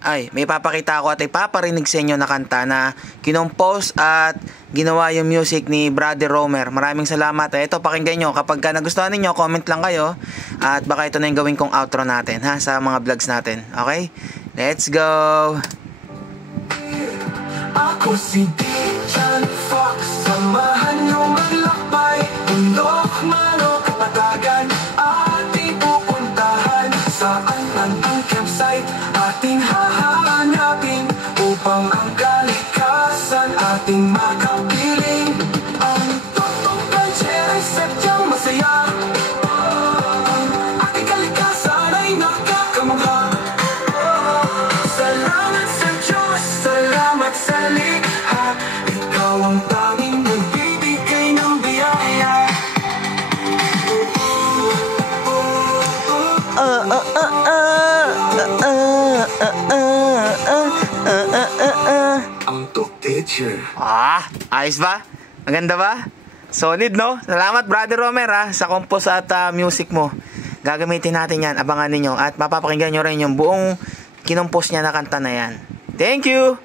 ay may papakita ako at ipaparinig sa inyo na kanta na kinompose at ginawa yung music ni Brother Romer. Maraming salamat. Ito, pakinggan nyo. Kapag nagustuhan ninyo, comment lang kayo. At baka ito na yung gawin kong outro natin ha, sa mga vlogs natin. Okay? Let's go! Ako si Dijan Fox, samahan nyo maglakbay, bundok, manok, kapatagan, ating pupuntahan. Saan ang campsite ating hahanapin, upang ang kalikasan ating makapiling. Ang totoong ranchera ay sadyang masaya, ang ating kalikasan ay nakakamangha. Salamat sa Diyos, salamat sa likha, ikaw ang tanging nagbibigay ng biyaya. Ang Talk Teacher. Ayos ba? Maganda ba? Solid, no? Salamat, Brother Romer, sa compose at music mo. Gagamitin natin yan. Abangan ninyo. At mapapakinggan nyo rin yung buong kinompose niya na kanta na yan. Thank you!